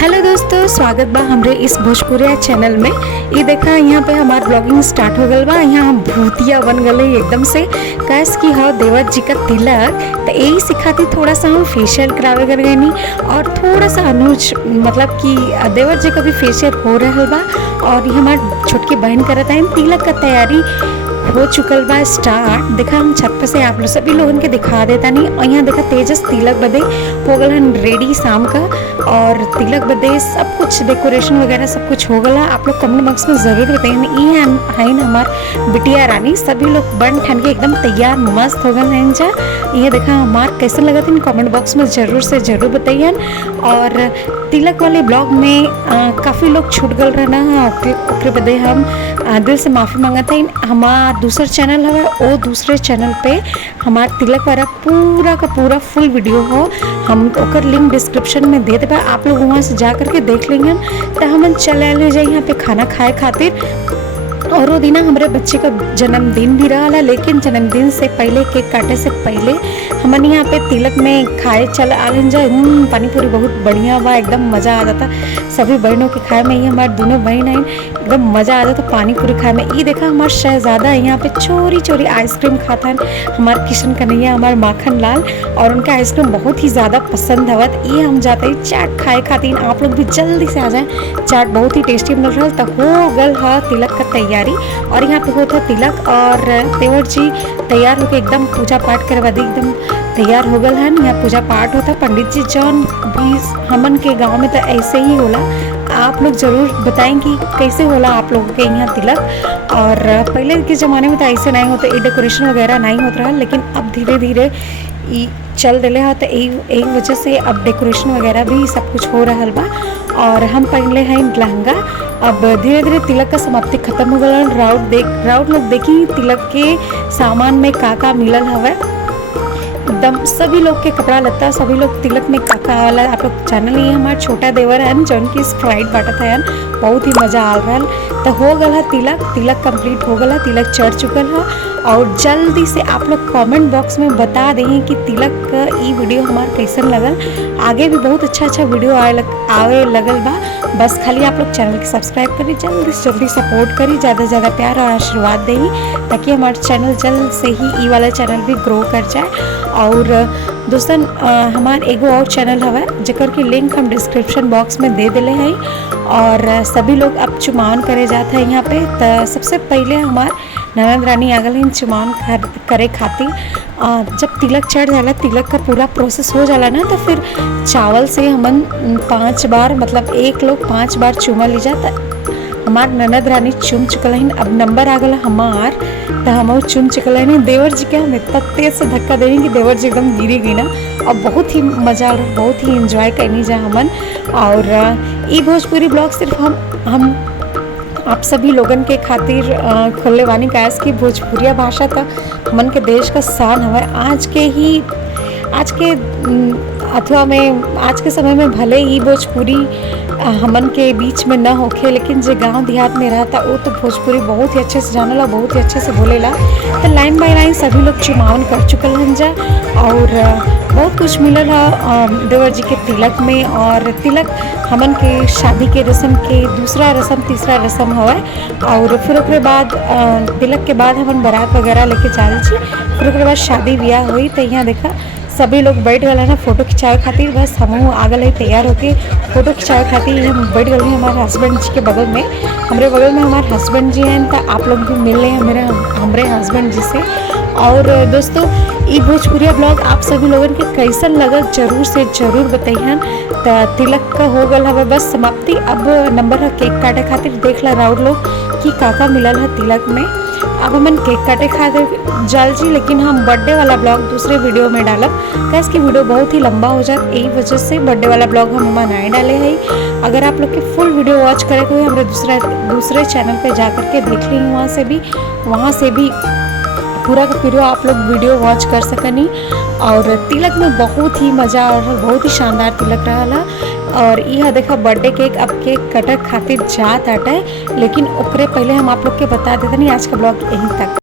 Hello दोस्तों, स्वागत बा हमरे इस भोजपुरिया चैनल में। ये देखा यहाँ पे हमार ब्लॉगिंग स्टार्ट हो गल बा। यहाँ हम भूतिया बन गए एकदम से, कैस की हाँ देवर जी का तिलक। तो यही सिखाती थोड़ा सा हम फेशियल करावे कर गए और थोड़ा सा अनुज मतलब कि देवर जी का भी फेशियल हो रहा बा। और ये हमार छोटकी बहन करता है तिलक का तैयारी हो चुकल बा स्टार्ट। देखा हम छत पर से आप लोग सभी लोगन के दिखा देता नहीं। और यहाँ देखा तेजस तिलक बदे हो गल रेडी शाम का, और तिलक बदे सब कुछ डेकोरेशन वगैरह सब कुछ हो गला। आप लोग कमेंट बॉक्स में ज़रूर बताइए। ये है ना हमार बिटिया रानी, सभी लोग बन ठन के एकदम तैयार मस्त हो गए हैं। जा ये देखा हमार कैसे लगा था कमेंट बॉक्स में ज़रूर से ज़रूर बताइए। और तिलक वाले ब्लॉग में काफ़ी लोग छूट गल रहना ओकरे बदे हम दिल से माफ़ी मांगता है। हमार दूसरा चैनल है वो दूसरे चैनल पे हमार तिलक वाला पूरा का पूरा फुल वीडियो हो, हम ओकर लिंक डिस्क्रिप्शन में दे देबा। आप लोग वहाँ से जा करके देख लेंगे। तो हम चले ले जाए यहाँ पे खाना खाए खातिर। और वो दिन हमारे बच्चे का जन्मदिन भी रहा, लेकिन जन्मदिन से पहले केक काटे से पहले हमन यहाँ पे तिलक में खाए चल आगे जाए। पानी पूरी बहुत बढ़िया बा, एकदम मज़ा आ जाता सभी बहनों के खाए में। ये हमारे दोनों बहन हैं, एकदम मज़ा आ जाता पानी पूरी खाए में। ये देखा हमारे शहजादा यहाँ पे चोरी चोरी आइसक्रीम खाता है। हमारे किशन कन्हैया हमारे माखन लाल, और उनका आइसक्रीम बहुत ही ज़्यादा पसंद हवत। ये हम जाते हैं चाट खाए खातिर। आप लोग भी जल्दी से आ जाएँ, चाट बहुत ही टेस्टी मिल रहा। तो हो गल हा तिलक का तैयारी। और यहाँ पे होता तिलक, और देवर जी तैयार होकर एकदम पूजा पाठ करवा दी, एकदम तैयार हो गल है। यहाँ पूजा पाठ होता। पंडित जी जौन भी हमन के गांव में तो ऐसे ही होला। आप लोग ज़रूर बताएं कि कैसे होला आप लोगों के यहाँ तिलक। और पहले के ज़माने में तो ऐसे नहीं होता, ये डेकोरेशन वगैरह नहीं होता रहा, लेकिन अब धीरे धीरे चल दिले है। तो यही वजह से अब डेकोरेशन वगैरह भी सब कुछ हो रहा बा। और हम पहले हैं लहंगा। अब धीरे धीरे तिलक का समाप्ति खत्म हो गया। राउट लोग देखी तिलक के सामान में का मिलल हवा। एकदम सभी लोग के कपड़ा लत्ता सभी लोग तिलक में काका वाला। आप लोग चैनल ही हमारा छोटा देवर है जो उनकी स्प्राइट बांटत है, बहुत ही मज़ा आ रहा है। तो हो गया तिलक कंप्लीट हो गया, तिलक चढ़ चुकल है। और जल्दी से आप लोग कमेंट बॉक्स में बता दें कि तिलक का ये वीडियो हमारा कैसन लगल। आगे भी बहुत अच्छा वीडियो आवे लगल बा। बस खाली आप लोग चैनल के सब्सक्राइब करी, जल्दी से जल्दी सपोर्ट करी, ज़्यादा से ज़्यादा प्यार और आशीर्वाद दें, ताकि हमारा चैनल जल्द से ही ये वाला चैनल भी ग्रो कर जाए। और दोस्तन हमार एगो और चैनल हवा जेकर की लिंक हम डिस्क्रिप्शन बॉक्स में दे दिले हैं। और सभी लोग अब चुमावन करे जाते हैं यहाँ पे। तो सबसे पहले हमार ननद रानी आ गई चुमावन करे खातिर। जब तिलक चढ़ जाला, तिलक का पूरा प्रोसेस हो जाला ना, तो फिर चावल से हमन 5 बार मतलब एक लोग 5 बार चूमा ली जाता। हमार ननद रानी चुम चुकल है। अब नंबर आ गया हमार, तो हम चुम चुकल है। देवर जी के हम इतना तेज से धक्का दे कि देवर जी एकदम गिरी गई ना। और बहुत ही मज़ा, बहुत ही इंजॉय करनी जा हमन। और ये भोजपुरी ब्लॉग सिर्फ हम आप सभी लोगन के खातिर खोलने वाली गैस की भोजपुरिया भाषा था हमन के देश का शान हमारे। आज के अथवा में आज के समय में भले ही भोजपुरी हमन के बीच में ना होखे, लेकिन जो गांव देहात में रहता वो तो भोजपुरी बहुत ही अच्छे से जानला, बहुत ही अच्छे से बोलेला। तो लाइन बाय लाइन सभी लोग चुमावन कर चुकल हैं जा। और बहुत कुछ मिलल है देवर जी के तिलक में। और तिलक हमन के शादी के रस्म के दूसरा रस्म तीसरा रस्म हुआ। और फिर उसके बाद तिलक के बाद हमन बारात वगैरह लेके चल छी। फिर उसके बाद शादी ब्याह हुई। तो यहाँ देखा सभी लोग बैठ गए ना फोटो खिंचावे खातिर। बस हम आ गए तैयार होके फोटो खिंचावे खातिर। हम बैठ गए हमारे हस्बैंड जी के बगल में, हमारे बगल में हमारे हस्बैंड जी हैं। तो आप लोग भी मिल रहे हैं हमारे हस्बैंड जी से। और दोस्तों ये भोजपुरिया ब्लॉग आप सभी लोगों के कैसन लगा जरूर से ज़रूर बताइए। तो तिलक का हो गल हवा बस समाप्ति। अब नंबर है केक काटे खातिर। देख ला राउर लोग कि काका मिलल है तिलक में। अब हमन केक काटे खातिर जल जी, लेकिन हम बर्थडे वाला ब्लॉग दूसरे वीडियो में डालब, कैसे कि वीडियो बहुत ही लंबा हो जाए। यही वजह से बर्थडे वाला ब्लॉग हम नहीं डाले हैं। अगर आप लोग के फुल वीडियो वॉच करे तो हमारे दूसरे चैनल पे जा करके देख ली, वहाँ से भी पूरा का पूरा आप लोग वीडियो वॉच कर सकनी। और तिलक में बहुत ही मज़ा आ रहा, बहुत ही शानदार तिलक रहा। और यह देखा बर्थडे केक अब केक कटर खातिर जात आटा है, लेकिन ओकरे पहले हम आप लोग के बता देते नहीं। आज का ब्लॉग यहीं तक।